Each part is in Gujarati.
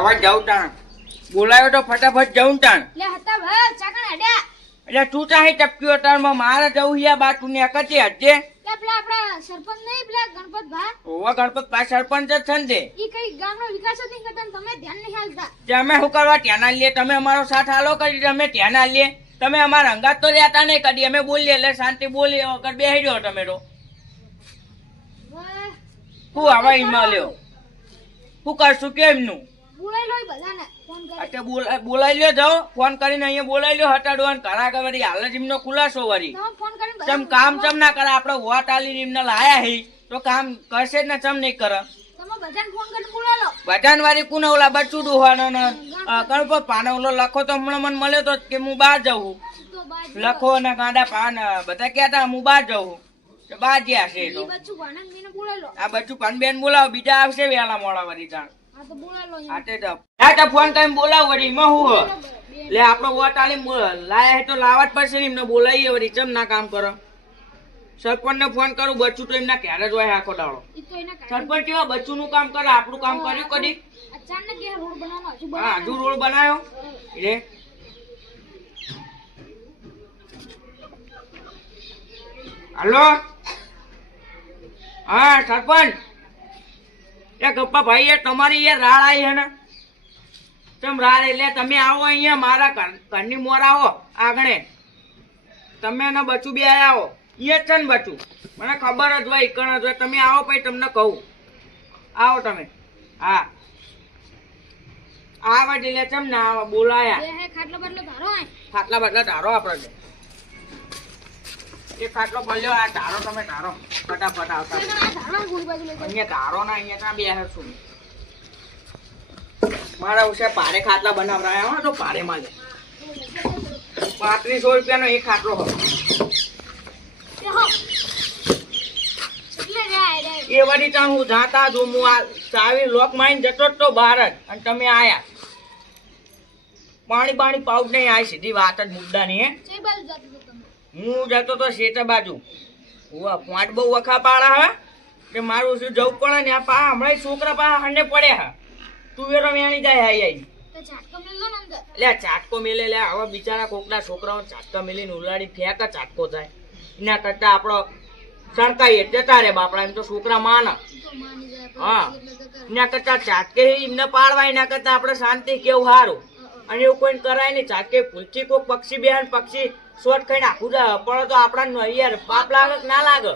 આવા જાઉં તાણ બોલાયો તો ફટાફટ જાઉં તાણ લે હતા ભાઈ ચાકણ હેડ્યા એટલે તું ચાહી ટપક્યો તારમાં મારે જવું યા બા તું ને કચે હજે લે પેલા આપડા સરપંચ નહીં પેલા ગણપત ભા ઓવા ગણપત પા સરપંચ જ છે ને તે ઈ કઈ ગામનો વિકાસ જ નહીં કરતા ને તમે ધ્યાન નહીં હાલતા તે અમે શું કરવા ત્યાંના લીએ તમે અમારો સાથ હાલો કરી અમે ત્યાંના લીએ તમે અમારા અંગાત તો રહેતા નહીં કદી અમે બોલીએ એટલે શાંતિ બોલીએ વગર બેહી રહ્યો તમે તો વાહ, શું આવા ઈમાં લ્યો શું કરશું કેમનું બોલાઈ લો ઈ બધાને ફોન કરે એટલે બોલાઈ લ્યો જાઓ ફોન કરીને અહીંયા બોલાઈ લ્યો હટાડવાનું કરા કે વળી હાલ જ એમનો ખુલાસો વળી તમે ફોન કરીને ચમ બધાને કામ ચમ ના કરે આપણે વોટ આલી એમને લાયા હી તો કામ કરશે જ ને ચમ નહીં કરે તમે બધાને ફોન કરીને બોલાવો બધાન વાળી કુને ઓલા બચ્ચું ડોહાનો ને ગણપત પાનો ઓલો લખો તો હમણાં મને મળ્યો તો કે હું બહાર જવું તો બાજુ લખો ને ગાંડા પાન બધા કહેતા હું બહાર જવું તો બહાર જ્યાં છે તો ઈ બચ્ચું ભાણંગ મીને બોલાવી લો આ બચ્ચું પાનબેન બોલાવો બીજા આવશે વેલા મોડા વળી જાણ હા તો બોલાવી લો ઈ. આટે તો હા તો ફોન કરીને બોલાવ વળી એમાં હું હ લે આપણો વોટ આલી લાયા હે તો લાવવા જ પડશે ને એમને બોલાવીએ વળી ચમ ના કામ કરો સરપંચ ને ફોન કરું બચ્ચું તો એમના ક્યારે જ હોય આખો દાડો ઈ તો એના કારણે સરપંચ કેવા બચ્ચું નું કામ કરે આપણું કામ કર્યું કદી અચાનક કે રોડ બનાવવાનો હજુ હા બનાવવાનો. હજુ રોડ બનાવ્યો એટલે હલો હા સરપંચ એ ગપ્પા ભાઈ તમારી યાર રાડ આવી હે ને તમ રાડ એટલે તમે આવો અહીંયા મારા ઘરની મોર આવો આગણે તમે ને બચું બે આવો એ જ છે ને બચું મને ખબર જ હોય કણ જ હોય તમે આવો પછી તમને કહું આવો તમે હા આવા જ એટલે ચમ ના આવા બોલાયા બે હે ખાટલો બાટલો ધારો હે ખાટલા બાટલા ધારો આપણે એ ખાટલો ભલ્યો આ ધારો તમે ધારો ફટાફટ આવતા તે આ ધારો ગોળ બાજુ લઈ જાઓ. અહીંયા ધારો ના અહીંયા ત્યાં બેસે છું મારા ઉસે પારે ખાટલા બનાવરાયા હો તો પારે માં લે 3500 રૂપિયાનો એક ખાટલો હો તે હો એટલે જાય રે એ વળી ત્યાં હું જાતા જો હું આ ચાવી લોક મારીને જતો જ તો બહાર જ અને તમે આયા પાણી બાણી પાઉટ નહીં આ સીધી વાત જ મુદ્દાની હે કઈ બાજુ જાતો તો તમે હું જતો તો શેઠ બાજુ ઉવા પોંટ બહુ વખા પાડા હા કે મારું શું જવું પડે ને આ પા હમણાં છોકરા પા હંડે પડે હા તુવેરો વેણી જાય હાઈ આઈ તો ઝાટકો મેલો ને અંદર લે ચાટકો મેલે લે આવા બિચારા કોકના છોકરાઓ ચાટકા મેલીને ઉલાડી ફેંક ચાટકો થાય એના કરતા આપણો સણકાઈએ જતા રે બાપડા એમ તો છોકરા માના ઈ તો માની જાય હા એટલે જતા એના કરતા ચાટકે એમને પાડવા એના કરતા આપણે શાંતિ કેવું સારું અને એવું કોઈ કરાય નહીં ચાટકે ભૂલથી કોઈ પક્ષી બેહન પક્ષી શોટ ખાઈને આખું જાય પડે તો આપણા યાર પાપ લાગે કે ના લાગે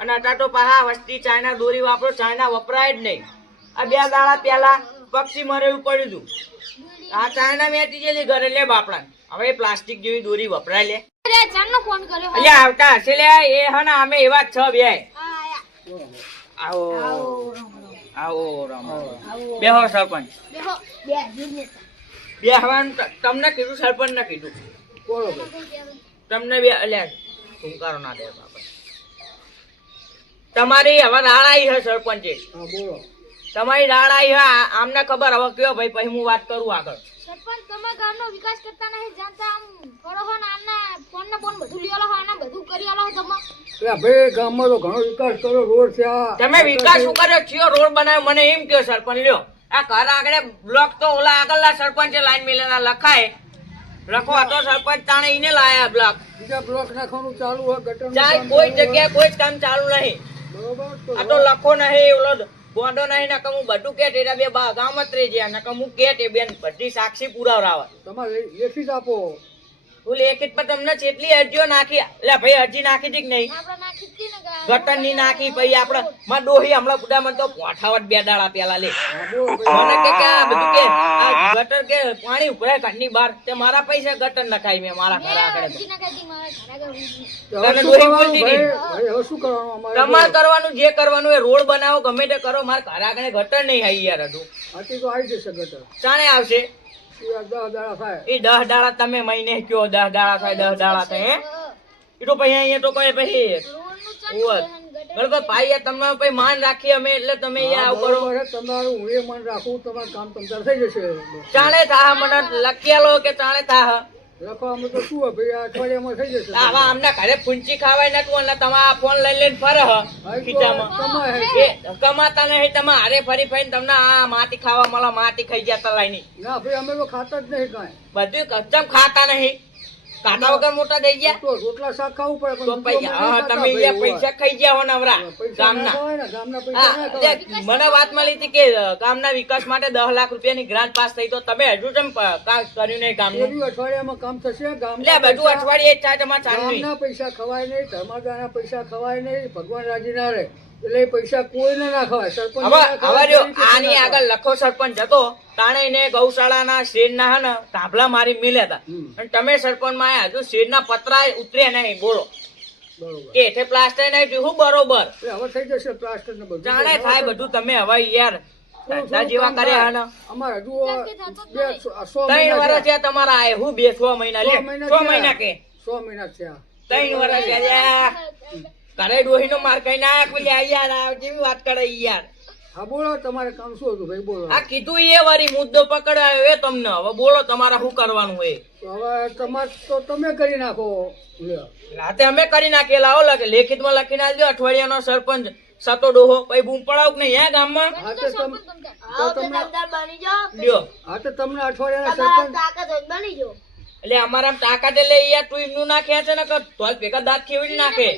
અને અત્યારે તો પાછા વસ્તી ચાઇના દોરી વાપરો ચાઇના વપરાય જ નહીં આ 2 દાડા પહેલા પક્ષી મરેલું પડ્યું હતું આ ચાઇના મેટી ગયેલી ઘરે લે બાપડા હવે એ પ્લાસ્ટિક જેવી દોરી વપરાય લે રે ચાંદનો ફોન કર્યો અલ્યા આવતા હશે લે એ હા ને અમે એવા જ છ બે આયા આવો આવો આવો રામ બેહો સરપંચ બેહો બે જીને બેહવાનું તમને કીધું સરપંચ ને કીધું તમને બે અલ્યા ટૂંકારો ના દે બાપા તમારી હવે રાડ આવી હે સરપંચે તમારી રાડ આવી હે આમને ખબર હવે કયો ભાઈ પછી હું વાત કરું આગળ સરપંચ તમે ગામનો વિકાસ કરતા નહીં જાણતા આમ કરો હો ને આમના ફોન ને બોન બધું લીયાલો હો આના બધું કરી આલો હો તમે ભાઈ ગામમાં તો ઘણો વિકાસ કર્યો રોડ છે આ તમે વિકાસ શું કર્યો થયો રોડ બનાવ્યો મને એમ કયો સરપંચ લ્યો આ ઘર આગળ બ્લોક તો ઓલા આગળના સરપંચે લાઈન મિલેના લખાય લખો આ તો સરપંચ તાણે ઈને લાયા બ્લોક બીજા બ્લોક નાખવાનું ચાલુ હોય ગટરનું ચાલ કામ કોઈ ચાલુ હોય. જગ્યાએ કોઈ જ કામ ચાલુ નહીં બરોબર આ તો લખો નહીં ઓલો ગોંડો નહીં ને હું બધું કે તેરા બે ગામ જ રહી જાય ને હું કે તે બેન બધી સાક્ષી પુરાવરાવા તમારે લેખિત આપો હું લેખિત પર તમને કેટલી અરજીઓ નાખી એટલે ભાઈ અરજી નાખી હતી કે નહીં આપણે નાખી જ ને ગટર ની નાખી પછી આપડે માં ડોહી હમણાં બુડા મને તો પોઠાવટ 2 દાડા પેલા લે હા, બોલો ભાઈ. મને કે આ બધું કે આ ગટર કે પાણી ઉભરાય ઘરની બહાર તે મારા પૈસા ગટર નખાય મેં મારા ઘર આગળ અરજી ના કરી મારા ઘરે આગળ ઊભી. તો તને હવે શું ડોહી કરવાનું બોલતી ભાઈ? હતી. ભાઈ, હવે શું કરવાનું અમારે? તમારે કરવાનું જે કરવાનું એ રોડ બનાવો ગમે તે કરો મારા ઘર આગળ ગટર નહીં આવી યાર હજુ આથી તો આવી જશે ગટર ચાણે આવશે એ 10 દાડા થાય એ 10 દાડા તમે મહિને કયો 10 દાડા થાય 10 દાડા થાય હે એ તો પછી અહીંયા તો કઈ પછી રોડનું ચાલુ ઓવર છે ને ગટર બરોબર ભાઈ યાર તમને પછી માન રાખીએ અમે એટલે તમે યાર આવું કરો બરોબર છે, તમારું હું એ મન રાખું તમારું કામ તમતાર થઈ જશે ચાણે થાહ મને લખી આલો કે ચાણે થાહ લખવામાં તો શું હોય ભાઈ, આ અઠવાડિયામાં થઈ જશે. આવા આમના ઘરે ફૂંચી ખાવાય નતું અને તમે આ ફોન લઈ લઈને ફરે હ ખીચામાં. કમાય છે. એ કમાતા નહીં તમે હારે ફરી ફરીને તમને આ માટી ખાવા મળે, માટી ખાઈ ગયા તલાઈની. ના ભાઈ અમે તો ખાતા જ નહીં કાંઈ. બધું કચ્ચમ ખાતા નહીં, ખાતા વગર મોટા થઈ ગયા. તો રોટલા શાક ખાવું પડે પણ તો બીજું અમે પૈસા નહીં તમે ખાતા અહીંયા ભાઈ, પૈસા ખાઈ ગયા હો નવરા પૈસા ના ગામના. ખવાય ને, ગામના પૈસા ના હા, ખવાય. દેખ, મને વાત મળી હતી કે ગામના વિકાસ માટે 10 લાખ રૂપિયાની ગ્રાન્ટ પાસ થઈ, તો તમે હજુ કેમ કામ કર્યું નહીં ગામનું? બધું અઠવાડિયામાં કામ થશે. એટલે ગામના બધું પૈસા- અઠવાડિયે જ થાય તમારે ચાલુ ગામના પૈસા ખવાય નહીં, ધર્માદાના પૈસા ખવાય નહીં, ભગવાન રાજી ના રહે. એટલે એ પૈસા કોઈને ના ખવાય. સરપંચ હવે હવે જો આની આગળ લખો સરપંચ હતો તાણે એને ગૌશાળાના શેડના હે ને ધાબલા મારી મેલ્યા હતા. અને તમે સરપંચ માં આયા, હજુ શેડના પતરા ઉતર્યા નહીં. બોલો બરોબર. કે એટલે પ્લાસ્ટર નહીં થયું બરોબર? એટલે હવે થઈ જશે પ્લાસ્ટર ને બધું. જાણે થાય બધું. તમે હવે યાર ધંધા જેવા કર્યા હે ને. અમારે હજુ કે થતો જ 2 3 વર્ષ થયા તમારા આય હું 2-6 મહિના લે 6 મહિના કે 100 મહિના થયા. 3 વર્ષ થયા. ઘરે ડોહીનો માર કઈ ના પેલી આ યાર આ જેવી વાત કરે ઈ યાર. હા બોલો, તમારે કામ શું હતું ભાઈ, બોલો. આ કીધું એ વારી મુદ્દો પકડાયો એ તમને. હવે બોલો તમારે શું કરવાનું હોય? હવે તમારે તો તમે કરી નાખો. લ્યો. રાતે અમે કરી નાખેલા હો, લેખિતમાં લખીને આલજો અઠવાડિયાનો સરપંચ સતો ડોહો પછી બૂમ પડાવ નહીં હે ગામમાં. હા તો તમને લ્યો હા તો તમને અઠવાડિયાના સરપંચ એટલે અમારા તાકાત એટલે યાર તું એમનું નાખ્યા છે ને કે તોય ભેગા દાંત ખેવડી નાખે.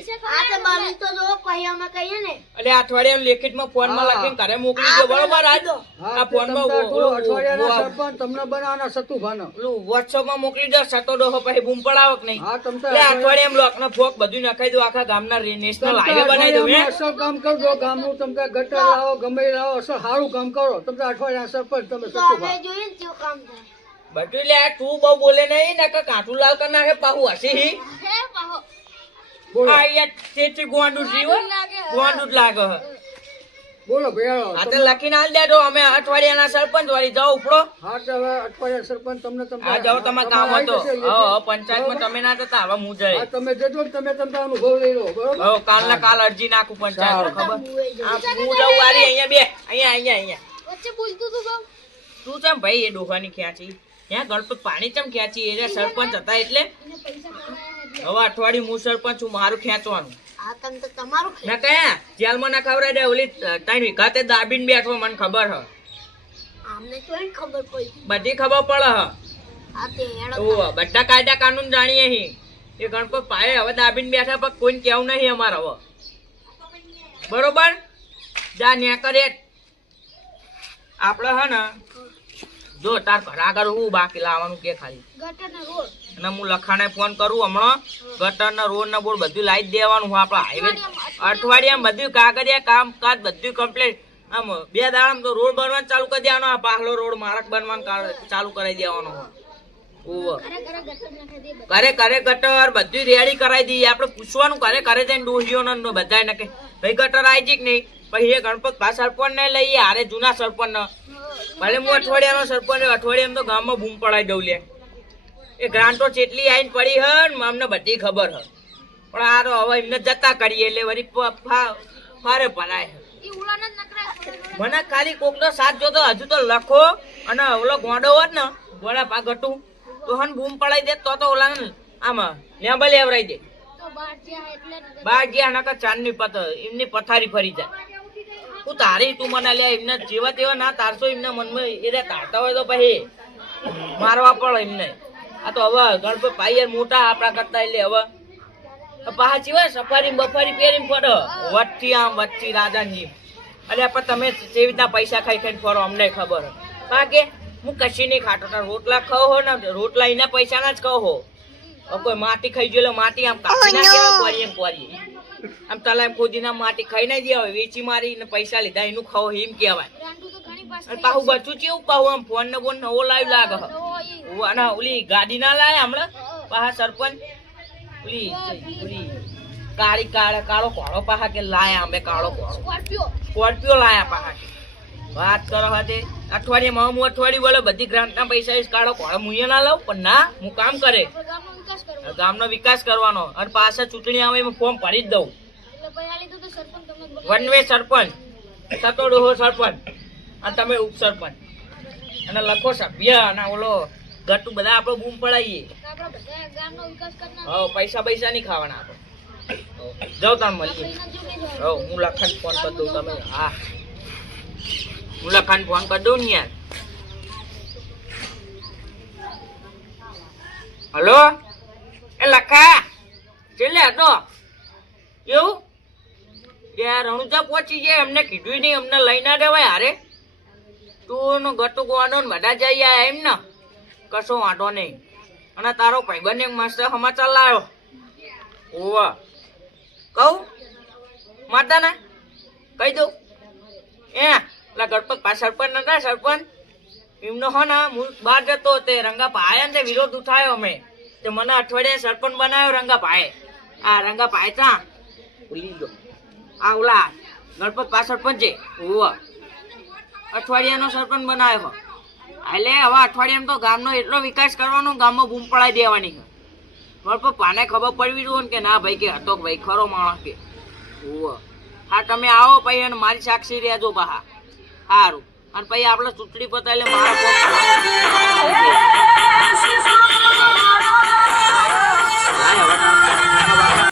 એટલે અઠવાડિયા લેખિતમાં ફોનમાં લખીને ઘરે મોકલી દો બરોબર. આજ હા આ તો ફોનમાં તમતાર થોડું અઠવાડિયાના ઓલું સરપંચ તમને બનાવવાના સતુભાનો. વોટ્સઅપમાં મોકલી દો સતો ડોહો પછી બૂમ પડાવો કે નહીં. હા તમતાર એટલે અઠવાડિયામાં લોકનો ફોક બધું નખાઈ દો, આખા ગામના નેશનલ હાઈવે બનાવી દઉં હે. અસલ કામ કરજો. ગામનું તમે ગટર લાવો, ગમે એ લાવો, અસલ સારું કામ કરો. તમે અઠવાડિયાના સરપંચ તમે સતુભા. બધું લે તું બહુ બોલે નહીં ને કે કાઠું લાલ કરી નાખે પાહુ હસી. બોલો આ યાર ચેચી ગોંડું જીવ ગોંડું જ લાગે હે. બોલો ભાઈ. આ તો લખીને આલ દેજો. અમે અઠવાડિયાના સરપંચ વાળી જાઓ ઉપડો. હા તો હવે અઠવાડિયા સરપંચ તમને આ જાઓ તમારે કામ હતો. હા પંચાયતમાં તમે ના જતા હવે હું જઈ. હા તમે જજો ને, તમે તમને અનુભવ લઈ લો. બરોબર. હવે કાલના કાલ અરજી નાખું પંચાયત ખબર. આ હું જાઉં વારી અહીંયા બે અહીંયા વચ્ચે પૂછતું તું બહુ. તું ચમ ભાઈ એ ડોહાની ખેંચી ત્યાં ગણપત પાણી ચમ ખેંચી એ સરપંચ હતા એટલે. એને પૈસા કમાયા એટલે હવે અઠવાડિયું હું સરપંચ છું, મારું ખેંચવાનું. આ તમ તો તમારું ના કયા જેલમાં ના ખવડાવી દે. ઓલી 3 વીઘાતે દાબીને બેઠો મને ખબર હ. આમને તો એને ખબર પડી. બધી ખબર પડે હ. આ તે હેડો ઓહ, બધા કાયદા કાનૂન જાણીએ હી. એ ગણપત પાયે હવે દાબીને બેઠા પણ કોઈને કેવું નહીં અમારે હવે. બરોબર જા ન્યા કરે આપડે હે ને. જો તાર ઘર આગળ હું બાકી લાવવાનું કે ખાલી ગટરના રોડ અને હું લખાણે ફોન કરું હમણાં. ગટરના રોડ ના બોર્ડ બધું લાવી જ દેવાનું હું આપડે હાઈવે અઠવાડિયામાં બધું કાગળિયા કામકાજ બધું કમ્પ્લીટ. આમ 2 દાડામાં તો રોડ બનવાનું ચાલુ કરી દેવાનો. આ પાહલો રોડ માર્ગ બનવાનું ચાલુ કરી દેવાનો. ઓહ ઘરે ગટર બધું રેડી કરાવી દઈએ. આપણે પૂછવાનું ઘરે જઈને ડોહીઓને બધા ને કે ભાઈ ગટર આવી જી કે નહીં. પછી એ ગણપત ભા સરપંચ ને લઈએ હારે જૂના સરપંચ ને. ભલે હું અઠવાડિયાનો સરપંચ અઠવાડિયામાં તો ગામમાં બૂમ પડાવી દઉં લે. એ ગ્રાન્ટો ચેટલી આવીને પડી હ ને અમને બધી ખબર હ. પણ આ તો હવે એમને જતા કરીએ એટલે વળી ફારે પડાય. ઈ ઉલાને જ નકરા મને ખાલી કોક નો સાથ જોતો. હજુ તો લખો અને ઓલો ગોંડો હોત ને ગોળા પા ગટું તો હન બૂમ પડાઈ દે તો ઓલા ને આમાં લેબલ લેવરાઈ દે. તો બહાર જ્યાં એટલે નકર બાર ગયા નકર ચાંદની એમની પથારી ફરી જાય. તું તારી તું મને લે એમને જેવા તેવા ના તારશો. એમના મનમાં એ તારતા હોય તો પછી મારવા પડે એમને. આ તો હવે ગણપત ભાઈ યાર મોટા આપણા કરતા એટલે હવે પાછા જીવા સફારી બફારી પહેરીને પડે વટથી આમ વટથી રાજાની. અરે પણ તમે જેવી રીતના પૈસા ખાઈ ખાઈને ફરો અમને ખબર હે. બાકી હું કશી નહીં ખાતો. તાર રોટલા ખાવ હો ને રોટલા એના પૈસા ના જ કહો હો. હવે કોઈ માટી ખાઈ ગયેલો માટી આમ કાપી ના કેવા પોરીએ આમ તલામ ખોદીને માટી ખાઈ ના દેવાય. વેચી મારી ને પૈસા લીધા એનું ખાવ એમ કહેવાય. રાંડુ તો ઘણી પાસે અને પાછું બચું કેવું પાછું આમ ફોન ને બોન નવો લાવી લાગે હ. અને ઓલી ગાડી ના લાય હમણાં પાછા સરપંચ ઓલી કાળી કાળો કોળો પાછા કે લાયા અમે કાળો કોળો સ્કોર્પિયો લાયા પાછા કે વાત કરો હતી. અઠવાડિયામાં હું અઠવાડિયું બોલે બધી ગ્રાન્ટ ના પૈસા કાળો કોળો મુએ ના લાવ પણ ના હું કામ કરે ગામનો વિકાસ કરવો ગામનો વિકાસ કરવાનો. અને પાછા ચૂંટણી આવે એમાં ફોર્મ ભરી જ દઉં. એટલે ભાઈ આ લીધું તો સરપંચ તમને બોલાવી વનવે સરપંચ સતોડોહો સરપંચ અને તમે ઉપસરપંચ અને લખો સભ્ય અને ઓલો ગટુ બધા આપણે બૂમ પડાવીએ. આપણા ગામનો વિકાસ કરતા હવ પૈસા પૈસા નહીં ખાવાના આપણે જાઓ તાણ મળીએ હવ હું લખાણ ફોન કરી દઉં તમે હા હું લખાણ ફોન કરી દઉં ને યાર હલો એ લખા છેલ્લે હતો એવું યાર રણુજા પહોંચી જાય અમને કીધું નહીં અમને લઈ ના દેવાય હારે તું ગટુ ગવાનો ને બધા જઈ આયા એમ ને કશો વાંધો નહીં અને તારો ભાઈબંધ એક મસ્ત સમાચાર લાવ્યો ઓવા કહું માતાના કહી દઉં પેલા ગણપત પા સરપંચ નતા સરપંચ એમનો હો ને હું બહાર જતો તે રંગાભાઈ ને વિરોધ ઉઠાયો અમે તે મને અઠવાડિયે સરપંચ બનાવ્યો રંગાભાઈ આ રંગાભાઈ તા ભૂલી ગયો આ ઓલા ગણપત પા સરપંચ છે ઓવા અઠવાડિયાનો સરપંચ બનાવ્યો એટલે હવે અઠવાડિયામાં તો ગામનો એટલો વિકાસ કરવાનો ગામમાં બૂમ પડાવી દેવાની ગણપત પાને ખબર પડવી જોઈએ કે ના ભાઈ કે હતો ભાઈ ખરો માણસ કે ઓવા હા તમે આવો પછી અને મારી સાક્ષી રહેજો બહા સારું અને પછી આપણે ચૂંટણી પતા એટલે મારા